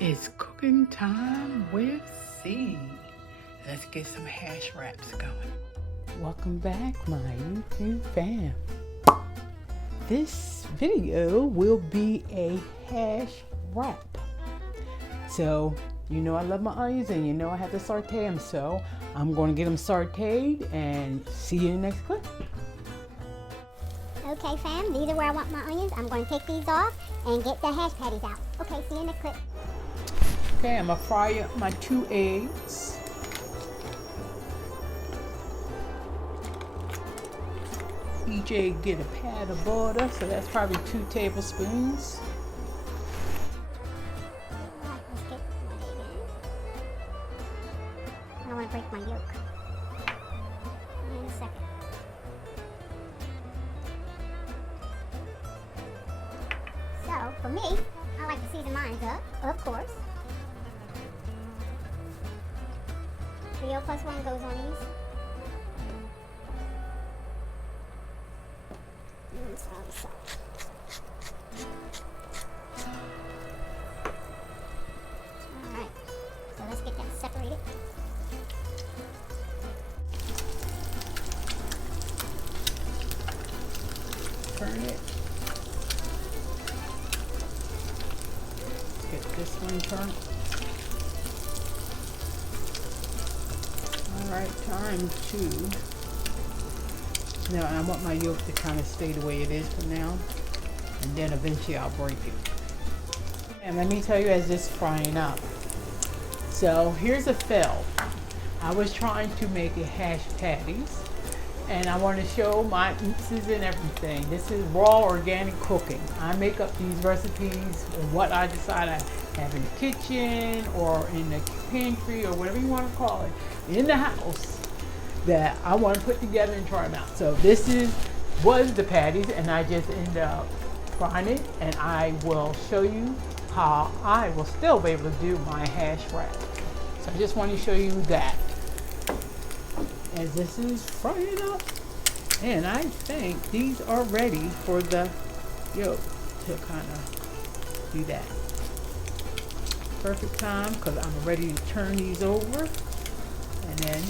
It's cooking time with C. Let's get some hash wraps going. Welcome back, my YouTube fam. This video will be a hash wrap. So, you know I love my onions and you know I have to saute them. So, I'm going to get them sauteed and see you in the next clip. Okay fam, these are where I want my onions. I'm going to take these off and get the hash patties out. Okay, see you in the clip. Okay, I'm going to fry up my 2 eggs. Each egg get a pat of butter, so that's probably 2 tablespoons. Let's get my egg in. I don't want to break my yolk. In a second. So, for me, I like to season mine up, of course. 3 plus 1 goes on these. And salt. Alright, so let's get that separated. Turn it. Get this one turned. Alright, time to. Now I want my yolk to kind of stay the way it is for now. And then eventually I'll break it. And let me tell you as this frying up. So here's a fail. I was trying to make a hash patties. And I want to show my oopses and everything. This is raw organic cooking. I make up these recipes and what I decide I have in the kitchen or in the pantry or whatever you want to call it in the house that I want to put together and try them out. So this was the patties and I just ended up frying it, and I will show you how I will still be able to do my hash wrap. So I just want to show you that. As this is frying up, and I think these are ready for the yolk to kind of do that. Perfect time because I'm ready to turn these over, and then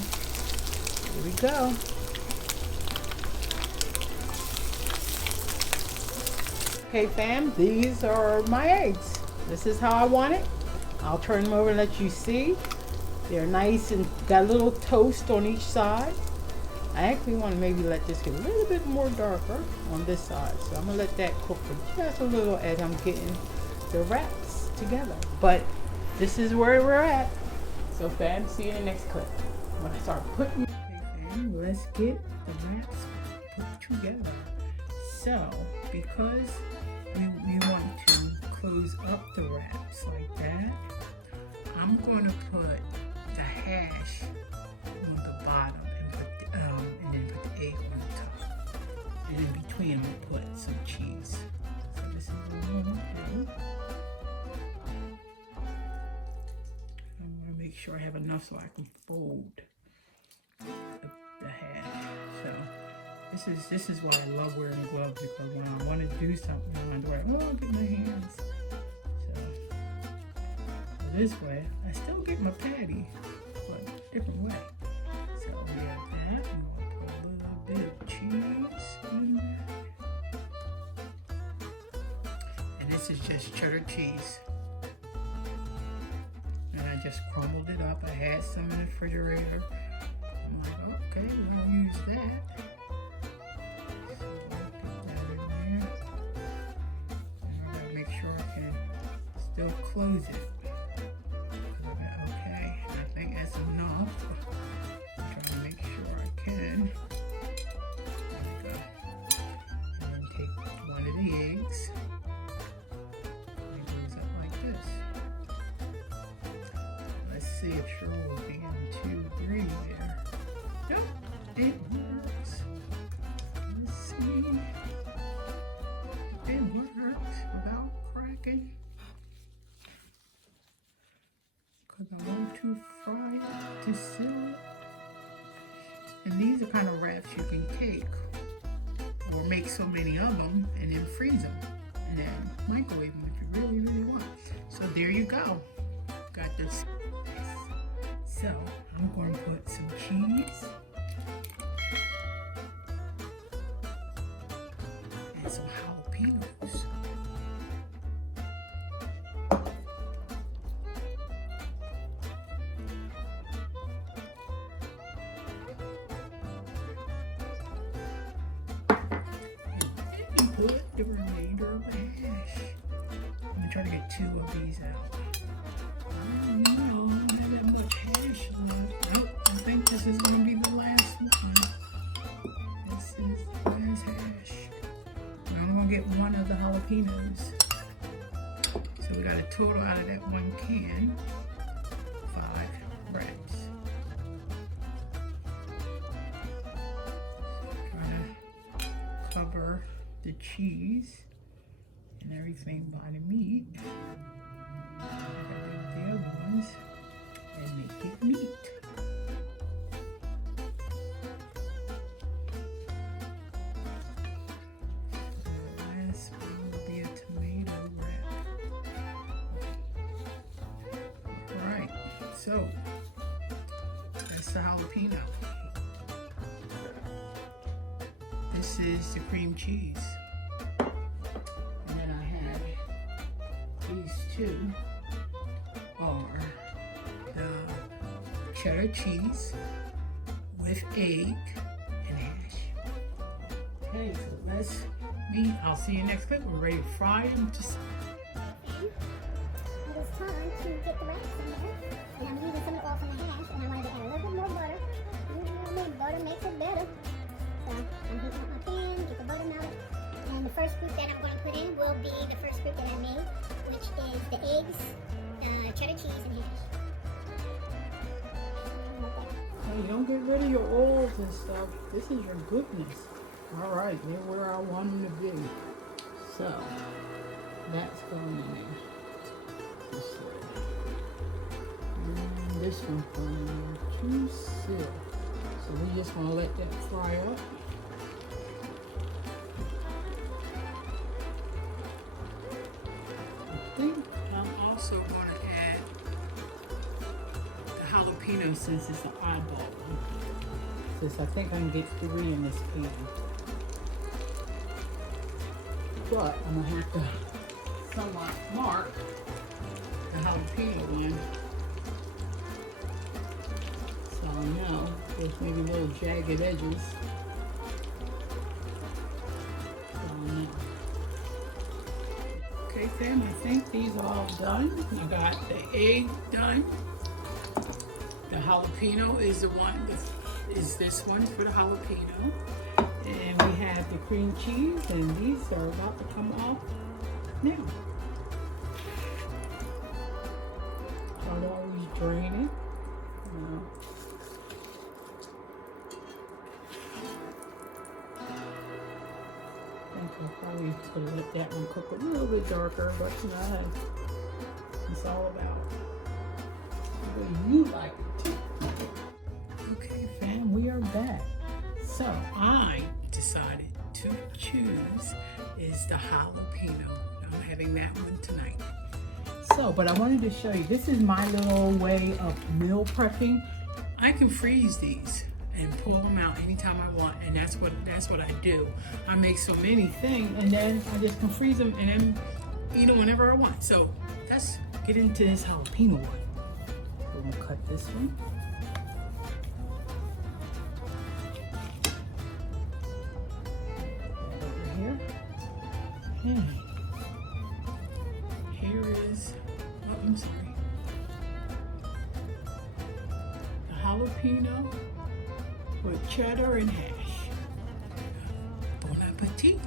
here we go. Okay fam, these are my eggs. This is how I want it. I'll turn them over and let you see. They're nice and got a little toast on each side. I actually want to maybe let this get a little bit more darker on this side. So I'm going to let that cook for just a little as I'm getting the wraps together. But this is where we're at. So fam, see you in the next clip. When I start putting... Okay fam, let's get the wraps put together. So, because we want to close up the wraps like that, I'm going to put the hash on the bottom and then put the egg on the top. And in between we'll put some cheese. So this is the normal egg. I want to make sure I have enough so I can fold the hash. So this is why I love wearing gloves, because when I want to do something I want to wear, I'll get my hands. This way, I still get my patty, but a different way. So we have that. I'm going to put a little bit of cheese in there. And this is just cheddar cheese. And I just crumbled it up. I had some in the refrigerator. I'm like, okay, we're going to use that. So I'll put that in there. And I got to make sure I can still close it. That's enough. I'm trying to make sure I can. There we go. And then take one of the eggs. And it goes up like this. Let's see if Cheryl will be in too green there. Yep, it works. Let's see. It works without cracking. I want to fry it to seal it. And these are kind of wraps you can take or make so many of them and then freeze them and then microwave them if you really want. So there you go. got this. So I'm going to put some cheese and some jalapenos. And put the remainder of the hash. I'm going to try to get 2 of these out. No, I don't have that much hash left. Nope, I think this is going to be the last one. This is the last hash. I'm going to get 1 of the jalapenos. So we got a total out of that 1 can, 5 wraps. Try to cover the cheese and everything by the meat. The other ones and make it meat. The last one will be a tomato wrap. Alright, so that's the jalapeno. This is the cream cheese. And then I have these 2 are the cheddar cheese with egg and hash. Okay, so let's meet. I'll see you next clip. We're ready to fry them. Just It is time to get the wraps in there. And I'm using some of the oil from the hash, and I wanted to add a little bit more butter. You know what I mean? Butter makes it better. So I'm heating up my pan, get the butter melted. And the first group that I'm going to put in will be the first group that I made, which is the eggs, cheddar cheese, and hash. hey, don't get rid of your oils and stuff. This is your goodness. All right, they're where I want them to be. So that's going in there. And this one's going in there too still. So we just want to let that fry up. I think I'm also going to add the jalapeno since it's an eyeball one. Since I think I can get 3 in this pan. But I'm going to have to somewhat mark the jalapeno one. So I know there's maybe little jagged edges. So I know. Okay, fam, I think these are all done. I got the egg done. The jalapeno is the one, is this one for the jalapeno. And we have the cream cheese, and these are about to come off now. Try to always drain it. I think I'll probably could have let that one cook a little bit darker, but you know, it's all about the way you like it too. Okay, fam, we are back. So I decided to choose is the jalapeno. I'm having that one tonight. So, but I wanted to show you, this is my little way of meal prepping. I can freeze these and pull them out anytime I want, and that's what I do. I make so many things, and then I just can freeze them and then eat them whenever I want. So let's get into this jalapeno one. We're gonna cut this one. Over here. Here is, oh, I'm sorry. The jalapeno with cheddar and hash. Bon appetit.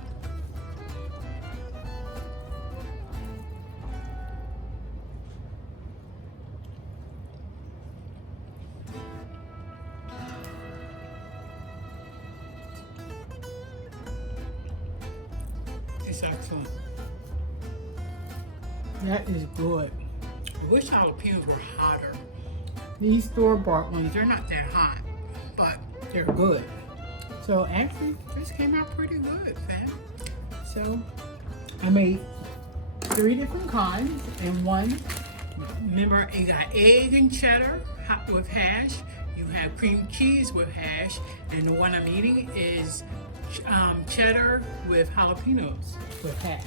It's excellent. That is good. I wish jalapenos were hotter. These store-bought ones, they're not that hot, but they're good. So actually, this came out pretty good, fam. So I made 3 different kinds, and one Remember, you got egg and cheddar hot with hash. You have cream cheese with hash, and the one I'm eating is cheddar with jalapenos with hash.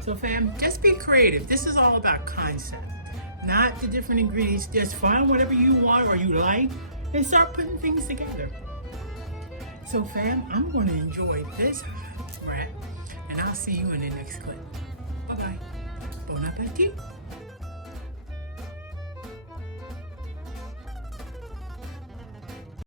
So fam, just be creative. This is all about concept, not the different ingredients. Just find whatever you want or you like and start putting things together. So fam, I'm going to enjoy this wrap, and I'll see you in the next clip. Bye-bye. Bon appetit.